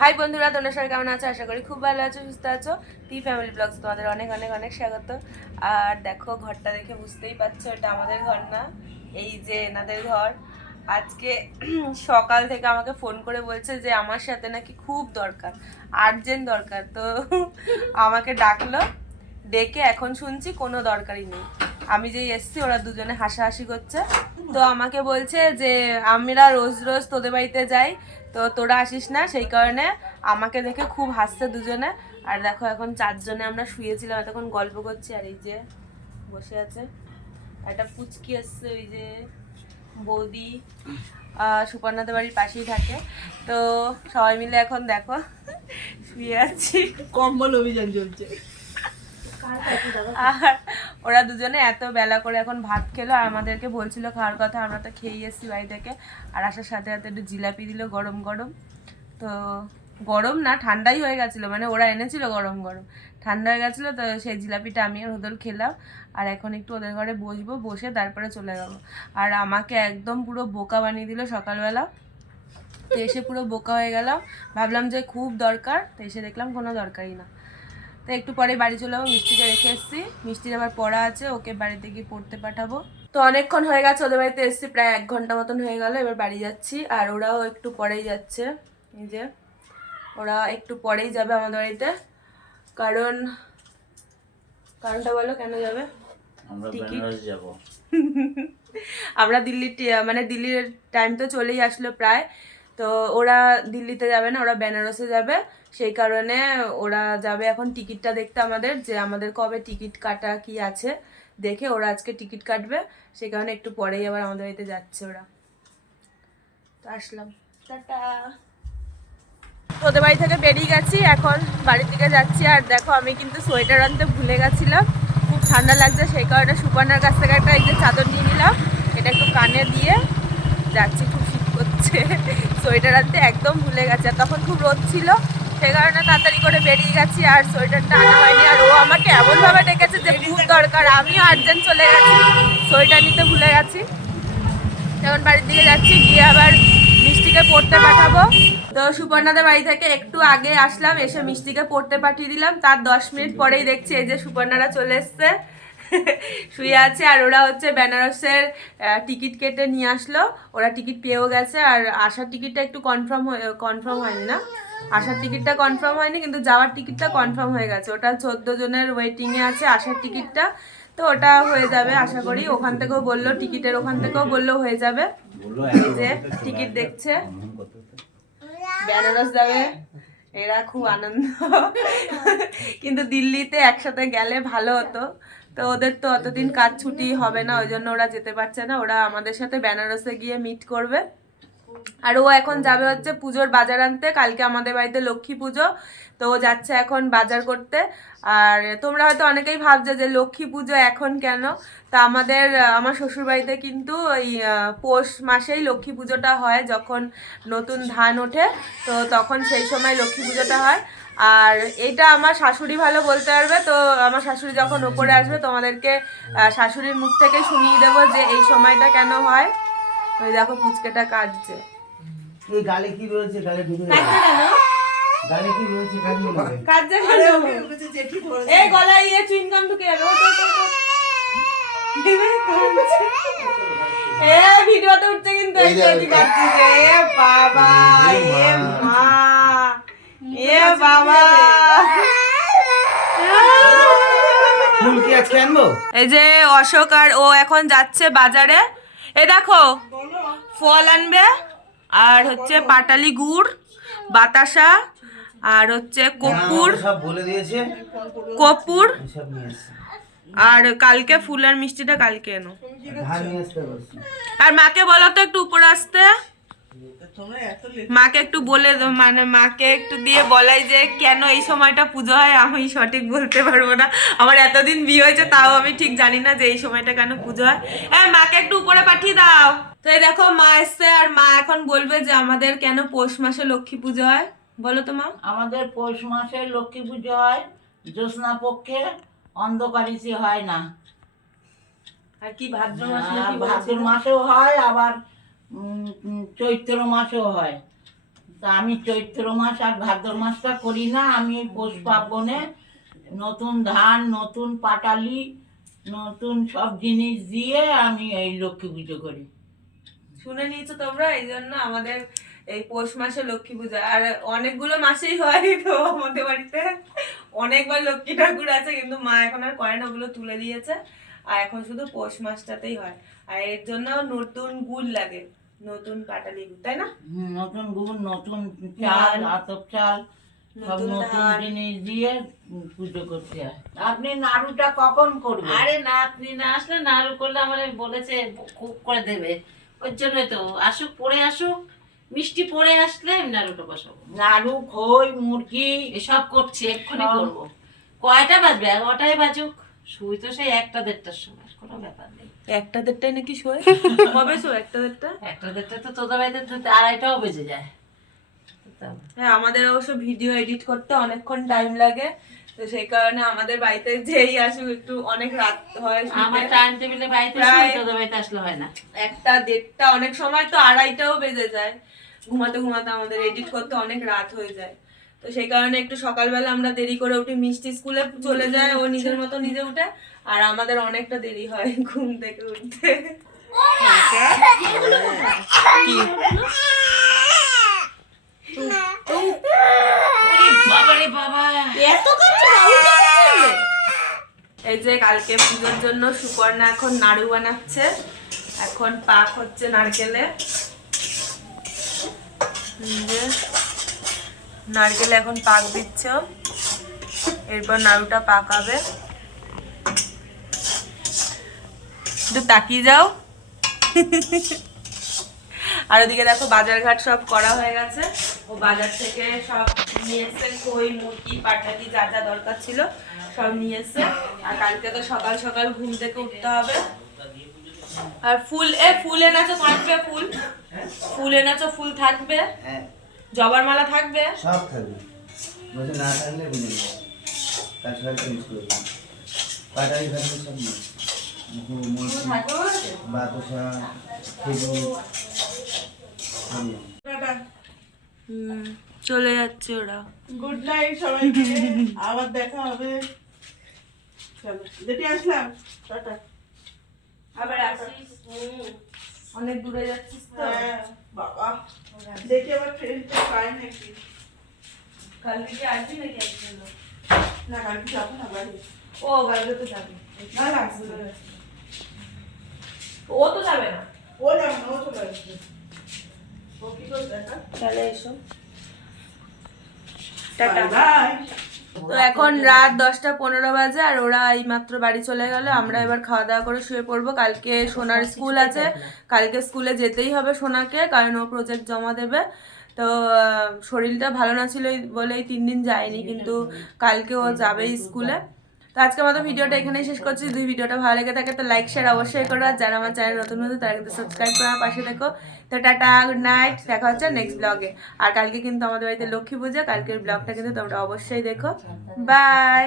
High বন্ধুরা, তোমরা সবাই কেমন আছো? আশা করি খুব ভালো আছো, সুস্থ আছো। টি ফ্যামিলি ব্লগস তোমাদের অনেক অনেক অনেক স্বাগত। আর দেখো, ঘরটা দেখে বুঝতেই পারছো এটা আমাদের ঘর না, এই যে এনাদের ঘর। আজকে সকাল থেকে আমাকে ফোন করে বলছে যে আমার সাথে নাকি খুব দরকার, আর্জেন্ট দরকার। তো আমাকে ডাকলো, ডেকে এখন শুনছি কোনো দরকারই নেই। আমি যেই এসছি ওরা দুজনে হাসাহাসি করছে। তো আমাকে বলছে যে আমরা রোজ রোজ তোদের বাড়িতে যাই, তো তোরা আসিস না, সেই কারণে আমাকে দেখে খুব হাসছে দুজনে। আর দেখো এখন চারজনে আমরা শুয়েছিলাম, এতক্ষণ গল্প করছি। আর এই যে বসে আছে একটা পুচকি এসছে, ওই যে বৌদি, সুপর্ণাদের বাড়ির পাশেই থাকে। তো সবাই মিলে এখন দেখো শুয়ে আছি, কম্বল অভিযান চলছে। আর ওরা দুজনে এত বেলা করে এখন ভাত খেলো, আর আমাদেরকে বলছিল খাওয়ার কথা। আমরা তো খেয়েই এসেছি বাড়ি থেকে। আর আসার সাথে সাথে একটু জিলাপি দিল গরম গরম। তো গরম না, ঠান্ডাই হয়ে গেছিলো, মানে ওরা এনেছিল গরম গরম, ঠান্ডা হয়ে গেছিলো। তো সেই জিলাপিটা আমি আর হোদল খেলাম। আর এখন একটু ওদের ঘরে বসবো, বসে তারপরে চলে যাবো। আর আমাকে একদম পুরো বোকা বানিয়ে দিল সকালবেলা। তো এসে পুরো বোকা হয়ে গেলাম, ভাবলাম যে খুব দরকার, তো এসে দেখলাম কোনো দরকারই না। তো একটু পরে বাড়ি চলে যাবো, মিষ্টিকে রেখে এসেছি। মিষ্টির আবার পড়া আছে, ওকে বাড়িতে গিয়ে পড়তে পাঠাবো। তো অনেকক্ষণ হয়ে গেছে ওদের বাড়িতে এসেছি, প্রায় 1 ঘন্টা মতন হয়ে গেল। এবার বাড়ি যাচ্ছি, আর ওরাও একটু পরেই যাচ্ছে। এই যে ওরা একটু পরেই যাবে আমাদের বাড়িতে। কারণটা বলো, কেন যাবে? আমরা টিকিট বেনারস যাব। আমরা দিল্লির টাইম তো চলেই আসলো প্রায়। তো ওরা দিল্লিতে যাবে না, ওরা বেনারসে যাবে। সেই কারণে ওরা যাবে এখন টিকিটটা দেখতে আমাদের, যে আমাদের কবে টিকিট কাটা কি আছে দেখে ওরা আজকে টিকিট কাটবে। সেই কারণে একটু পরেই আবার আমাদের বাড়িতে যাচ্ছে ওরা। তো আসলাম, টাটা। ওদের বাড়ি থেকে বেরিয়ে গেছি, এখন বাড়ির দিকে যাচ্ছি। আর দেখো, আমি কিন্তু সোয়েটার আনতে ভুলে গেছিলাম, খুব ঠান্ডা লাগছে। সেই কারণে সুপর্ণার কাছ থেকে একটা এই যে চাদর নিয়ে নিলাম, এটা একটু কানে দিয়ে যাচ্ছি, খুব শীত করছে। সোয়েটার আনতে একদম ভুলে গেছে, আর তখন খুব রোদ ছিল, সেই কারণে তাড়াতাড়ি করে বেরিয়ে গেছি। আর সোয়েটারটা আনা হয়নি, আর ও আমাকে এমনভাবে ডেকেছে যে খুব দরকার, আমিও আর্জেন্ট চলে গেছি, সোয়েটার নিতে ভুলে গেছি। এখন বাড়ির দিকে যাচ্ছি, গিয়ে আবার মিষ্টিকে পড়তে পাঠাবো। তো সুপর্ণাদের বাড়ি থেকে একটু আগে আসলাম, এসে মিষ্টিকে পড়তে পাঠিয়ে দিলাম। তার 10 মিনিট পরেই দেখছি এই যে সুপর্ণারা চলে এসছে, শুয়ে আছে। আর ওরা হচ্ছে বেনারসের টিকিট কেটে নিয়ে আসলো, ওরা টিকিট পেয়েও গেছে। আর আসার টিকিটটা একটু কনফার্ম হয়নি না, আসার টিকিটটা কনফার্ম হয়নি, কিন্তু যাওয়ার টিকিটটা কনফার্ম হয়ে গেছে। ওটা 14 জনের ওয়েটিংয়ে আছে আসার টিকিটটা। তো ওটা হয়ে যাবে আশা করি, ওখান থেকেও বললো, টিকিটের ওখান থেকেও বললো হয়ে যাবে। এই যে টিকিট দেখছে, বেনারস যাবে, এরা খুব আনন্দ। কিন্তু দিল্লিতে একসাথে গেলে ভালো হতো, তো ওদের তো অতদিন কাজ ছুটি হবে না, ওই জন্য ওরা যেতে পারছে না। ওরা আমাদের সাথে বেনারসে গিয়ে মিট করবে। আর ও এখন যাবে হচ্ছে পুজোর বাজার আনতে, কালকে আমাদের বাড়িতে লক্ষ্মী পুজো, তো ও যাচ্ছে এখন বাজার করতে। আর তোমরা হয়তো অনেকেই ভাবছো যে লক্ষ্মী পুজো এখন কেন, তা আমার শ্বশুর বাড়িতে কিন্তু ওই পৌষ মাসেই লক্ষ্মী পুজোটা হয়, যখন নতুন ধান ওঠে, তো তখন সেই সময় লক্ষ্মী পুজোটা হয়। আর এটা আমার শাশুড়ি ভালো বলতে পারবে, তো আমার শাশুড়ি যখন ওপরে আসবে তোমাদেরকে শাশুড়ির মুখ থেকে শুনিয়ে দেবো যে এই সময়টা কেন হয়। ওই দেখো পুচকেটা কাটছে, এই গালে কি রয়েছে? গালে ঢুকে কাটছে কেন? গালে কি রয়েছে? কাটবে না। কাটছে কেন? এই গলায় চুইংগাম ঢুকে যাবে। ভিডিওতে উঠছে কিন্তু, এ বাবা, এ মা, এ বাবা। ফুল কি আজকে আনবো? এই যে অশোক আর ও এখন যাচ্ছে বাজারে। এই দেখো, ফল আনবে, আর হচ্ছে পাটালি গুড়, বাতাসা, আর হচ্ছে কর্পূর, সব বলে দিয়েছে, কর্পূর। সব নিয়ে এসেছে। আর কালকে ফুল আর মিষ্টিটা কালকে এনো। ধান নিয়ে আসতে বলছি। আর মাকে বলো তো একটু উপরে আসতে, মাকে একটু বলে মাকে একটু দিয়ে বলাই যে কেন এই সময়টা পুজো হয়। আমি সঠিক বলতে পারবো না, আমার এতদিন বিয়ে হয়েছে তাও আমি ঠিক জানি না যে এই সময়টা কেন পুজো হয়। হ্যাঁ, মাকে একটু উপরে পাঠিয়ে দাও। তো এই দেখো মা এসছে, আর মা এখন বলবে যে আমাদের কেন পৌষ মাসে লক্ষ্মী পুজো হয়। বলো তো মা। আমাদের পৌষ মাসে লক্ষ্মী পুজো হয়, জ্যোৎস্না পক্ষে, অন্ধকারিসি হয় না। আর কি ভাদ্র মাসে ভাদ্র মাসেও হয়, আবার চৈত্র মাসেও হয়। তা আমি চৈত্র মাস আর ভাদ্র মাসটা করি না, আমি এই পৌষ পার্বণে নতুন ধান, নতুন পাটালি, নতুন সব জিনিস দিয়ে আমি এই লক্ষ্মী পুজো করি। শুনে নিয়েছো তোমরা, এই জন্য আমাদের এই পৌষ মাসে লক্ষ্মী পূজা, আর অনেকগুলো মাসেই হয়। তো আমাদের বাড়িতে অনেকবার লক্ষ্মী ঠাকুর আছে, কিন্তু মা এখন আর করে না, ওগুলো তুলে দিয়েছে। আর এখন শুধু পৌষ মাসটাতেই হয়। আর এর জন্য নতুন গুড় লাগে, নতুন পাটালি গুড়, তাই না? নতুন গুড়, নতুন চাল, আতপ চাল, সব নতুন নতুন ধান। জিনিস দিয়ে পুজো করতে হয়। আপনি নাড়ুটা কখন করবেন? আরে না, আপনি না আসলে নাড়ু করলে আমার বলেছে খুব করে দেবে, ওর জন্যই তো আসুক, পরে আসুক, মিষ্টি পরে আসলে আমি নাড়ুটা বসাবো। নাড়ু, খই, মুরগি এসব করছি, এক্ষুনি সব। করবো। কয়টা বাজবে? 11টায় বাজুক, শুই তো সেই 1টা-1:30টার সময়, কোনো ব্যাপার নেই। 1টা-1:30টায় নাকি শোয়? কবে শো 1টা-1:30টা? 1টা-1:30টা তো তোদের বাড়িতে 2:30টাও বেজে যায়। হ্যাঁ, আমাদের অবশ্য ভিডিও এডিট করতে অনেকক্ষণ টাইম লাগে, তো সেই কারণে আমাদের বাড়িতে যেই আসুক একটু অনেক রাত হয় শুতে। আমার টাইম টেবিলে বাড়িতে প্রায়- শুই, তোদের বাড়িতে আসলে হয় না। 1টা-1:30টা, অনেক সময় তো 2:30টাও বেজে যায়। ঘুমাতে ঘুমাতে আমাদের এডিট করতে অনেক রাত হয়ে যায়। তো সেই কারণে একটু সকালবেলা আমরা দেরি করে উঠি, মিষ্টি স্কুলে চলে যায়, ও নিজের মতো নিজে উঠে, আর আমাদের অনেকটা দেরি হয় ঘুম থেকে উঠতে। বাবারে বাবা, এই যে কালকে পুজোর জন্য সুপর্ণা এখন নাড়ু বানাচ্ছে, এখন পাক হচ্ছে নারকেলে। নারকেলে এখন পাক দিচ্ছে, এরপর নাড়ুটা পাকাবে। একটু তাকিয়ে যাও। আর ওদিকে দেখো বাজার ঘাট সব করা হয়ে গেছে, ও বাজার থেকে সব নিয়ে এসছে, খই, মুরগি, পাটালি, যা যা দরকার ছিল সব নিয়ে এসছে। আর কালকে তো সকাল সকাল ঘুম থেকে উঠতে হবে। আর ফুল এনেছো, থাকবে ফুল? ফুল এনেছো, ফুল থাকবে? হ্যাঁ, জবার মালা থাকবে? সব থাকবে। বলছে না থাকলে বুঝে নেবে। তাছাড়া চেঞ্জ করবে। পাটালি থাকবে সব নেই। মুরগি, থাকবে বলেছে? বাতাসা, খেজুর, সব নেই। চলে যাচ্ছে ওরা। গুড নাইট সবাইকে, আবার দেখা হবে। চলো যেটি আসলাম, টাটা। আবার আসিস? অনেক দূরে যাচ্ছিস তো? হ্যাঁ বাবা, দেখি আবার ট্রেনটা পাই নাকি। কালকে কি আসবি নাকি একজন? না কালকে যাবো না বাড়ি। ও কালকে তো যাবে। না না আসবে না। ও তো যাবে না। ও যাবে না, ও চলে আসবে। ও কি করে দেখা? তাহলে এসো। টাটা। বাই। তো এখন রাত 10টা 15 বাজে, আর ওরা এই মাত্র বাড়ি চলে গেল। আমরা এবার খাওয়া দাওয়া করে শুয়ে পড়বো। কালকে সোনার স্কুল আছে, কালকে স্কুলে যেতেই হবে সোনাকে, কারণ ও প্রজেক্ট জমা দেবে। তো শরীরটা ভালো না ছিল বলেই 3 দিন যায়নি, কিন্তু কালকে ও যাবেই স্কুলে। তো আজকের মতো ভিডিওটা এখানেই শেষ করছি। যদি ভিডিওটা ভালো লেগে থাকে তো লাইক শেয়ার অবশ্যই করো, আর যারা আমার চ্যানেল নতুন তারা কিন্তু সাবস্ক্রাইব করে আমার পাশে দেখো। তো টাটা, গুড নাইট, দেখা হচ্ছে নেক্সট ব্লগে। আর কালকে কিন্তু আমাদের বাড়িতে লক্ষ্মী পূজা, কালকের ব্লগটা কিন্তু তোমরা অবশ্যই দেখো। বাই।